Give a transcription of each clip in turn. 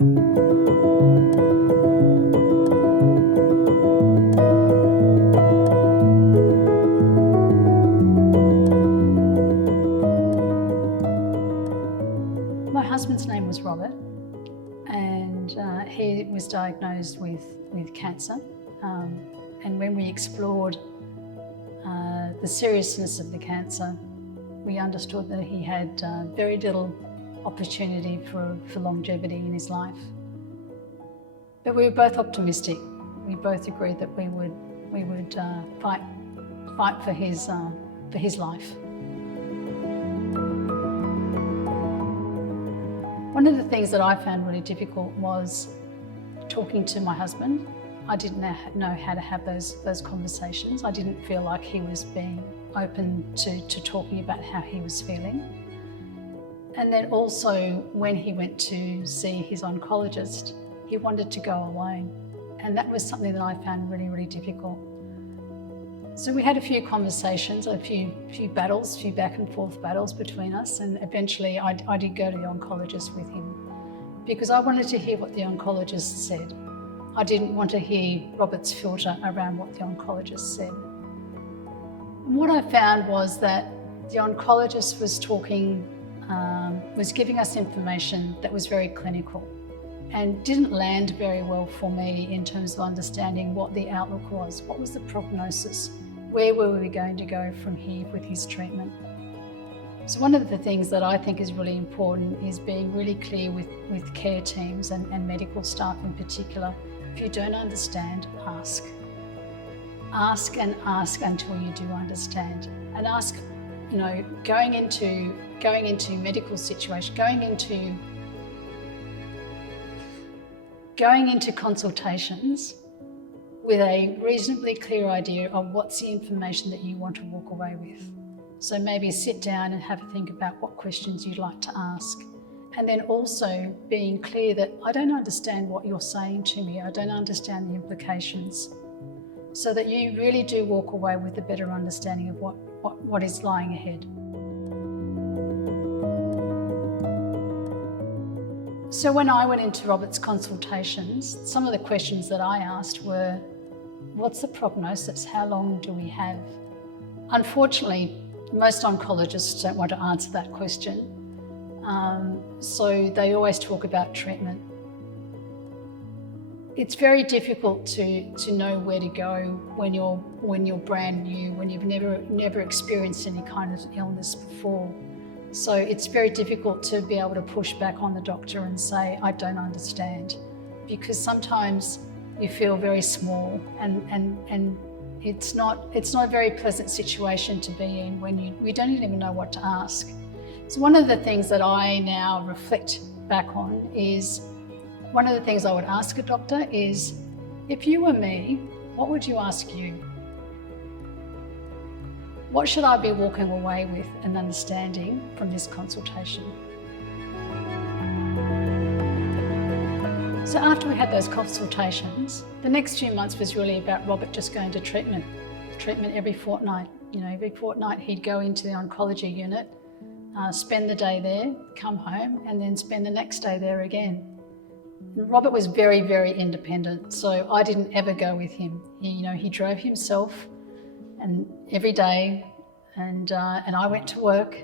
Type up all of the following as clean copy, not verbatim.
My husband's name was Robert, and he was diagnosed with cancer. And when we explored the seriousness of the cancer, we understood that he had very little opportunity for longevity in his life. But we were both optimistic. We both agreed that we would fight for his life. One of the things that I found really difficult was talking to my husband. I didn't know how to have those conversations. I didn't feel like he was being open to talking about how he was feeling. And then also when he went to see his oncologist, he wanted to go alone. And that was something that I found really, really difficult. So we had a few conversations, a few battles, a few back and forth battles between us, and eventually I did go to the oncologist with him because I wanted to hear what the oncologist said. I didn't want to hear Robert's filter around what the oncologist said. And what I found was that the oncologist was was giving us information that was very clinical and didn't land very well for me in terms of understanding what the outlook was, what was the prognosis, where were we going to go from here with his treatment. So one of the things that I think is really important is being really clear with care teams and medical staff in particular. If you don't understand, ask. Ask and ask until you do understand. And ask, going into medical situation, going into consultations with a reasonably clear idea of what's the information that you want to walk away with. So maybe sit down and have a think about what questions you'd like to ask. And then also being clear that I don't understand what you're saying to me, I don't understand the implications. So that you really do walk away with a better understanding of what is lying ahead. So when I went into Robert's consultations, some of the questions that I asked were, what's the prognosis? How long do we have? Unfortunately, most oncologists don't want to answer that question. So they always talk about treatment. It's very difficult to know where to go when you're brand new, when you've never experienced any kind of illness before. So it's very difficult to be able to push back on the doctor and say, I don't understand, because sometimes you feel very small and it's not a very pleasant situation to be in when you don't even know what to ask. So one of the things that I now reflect back on is, one of the things I would ask a doctor is, if you were me, what would you ask you? What should I be walking away with and understanding from this consultation? So after we had those consultations, the next few months was really about Robert just going to treatment every fortnight. Every fortnight he'd go into the oncology unit, spend the day there, come home, and then spend the next day there again. Robert was very, very independent, so I didn't ever go with him. He drove himself, and every day, and I went to work,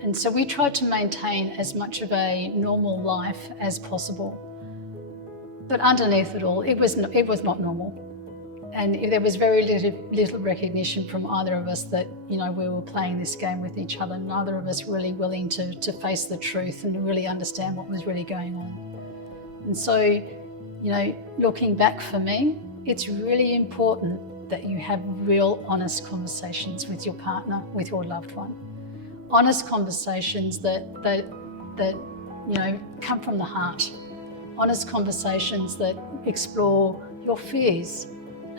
and so we tried to maintain as much of a normal life as possible. But underneath it all, it was not normal, and there was very little recognition from either of us that we were playing this game with each other. Neither of us really willing to face the truth and really understand what was really going on. And so, looking back for me, it's really important that you have real honest conversations with your partner, with your loved one. Honest conversations that come from the heart. Honest conversations that explore your fears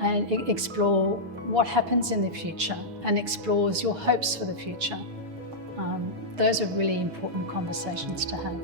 and explore what happens in the future and explores your hopes for the future. Those are really important conversations to have.